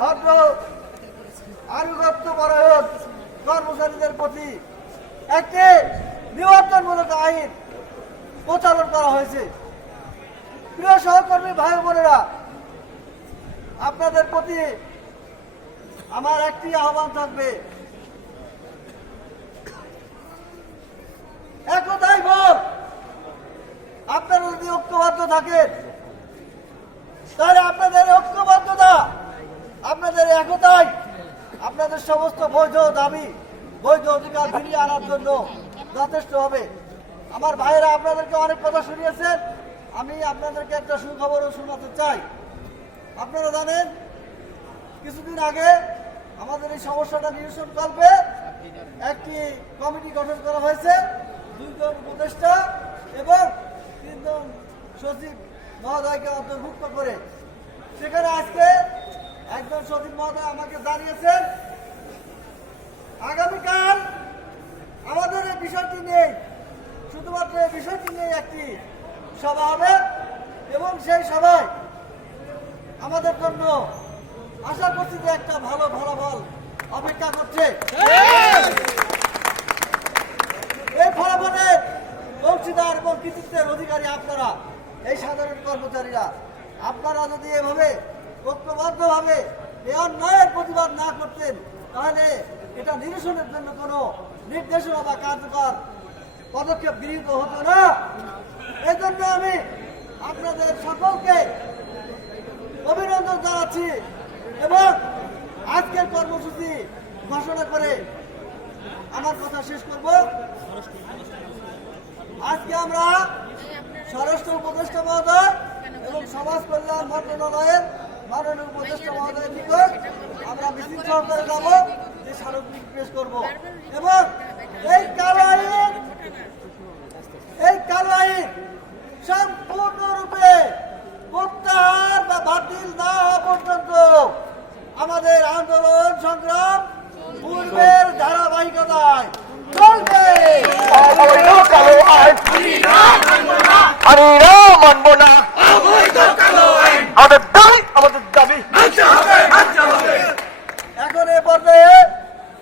ভদ্র আনুগত্যপরায়ণ কর্মচারীদের প্রতি একটি নিবন্ধনমূলক আইন প্রচলন করা হয়েছে। প্রিয় সহকর্মী ভাই বোনেরা, আপনাদের প্রতি আমার একটি আহ্বান থাকবে, একতাই বল। আপনারা যদি ঐক্যবদ্ধ থাকেন তাহলে আপনাদের ঐক্যবদ্ধতা, আপনাদের একতাই আপনাদের সমস্ত বৈধ দাবি, বৈধ অধিকার ফিরিয়ে আনার জন্য যথেষ্ট হবে। আমার ভাইয়েরা আপনাদেরকে অনেক কথা শুনিয়েছেন, আমি আপনাদেরকে একটা সুখবরও শোনাতে চাই। আপনারা জানেন কিছুদিন আগে আমাদের এই সমস্যাটা নিরসন করবে একটি কমিটি গঠন করা হয়েছে, 2 জন উপদেষ্টা এবং 3 জন সচিব মহোদয়কে অন্তর্ভুক্ত করে। সেখানে আজকে একজন সচিব মহোদয় আমাকে জানিয়েছেন আগামীকাল আমাদের এই বিষয়টি নিয়ে, শুধুমাত্র এই বিষয়টি নিয়ে একটি সভা হবে এবং সেই সভায় আমাদের জন্য আশা করছি যে একটা ভালো ফলাফল অপেক্ষা করছে। এই ফলাফলের অংশীদার এবং কৃতিত্বের অধিকারী আপনারা, এই সাধারণ কর্মচারীরা। আপনারা যদি এভাবে ঐক্যবদ্ধভাবে এই অন্যায়ের প্রতিবাদ না করতেন তাহলে এটা নিরসনের জন্য কোনো নির্দেশনা বা কার্যকর পদক্ষেপ গৃহীত হতো না। এই জন্য আমি আপনাদের সকলকে অভিনন্দন জানাচ্ছি এবং আজকের কর্মসূচি ঘোষণা করে আমার কথা শেষ করব। আজকে আমরা স্বরাষ্ট্র উপদেষ্টা মহোদয় এবং সমাজ কল্যাণ মন্ত্রণালয়ের মাননীয় উপদেষ্টা মহোদয়ের নিকট আমরা মিছিল সহকারে যাব, যে স্মারকলিপি পেশ করব এবং এই কালো আইন সম্পূর্ণরূপে প্রত্যাহার বা বাতিল না হওয়া পর্যন্ত আমাদের আন্দোলন সংগ্রাম পূর্বের ধারাবাহিকতায় চলবে।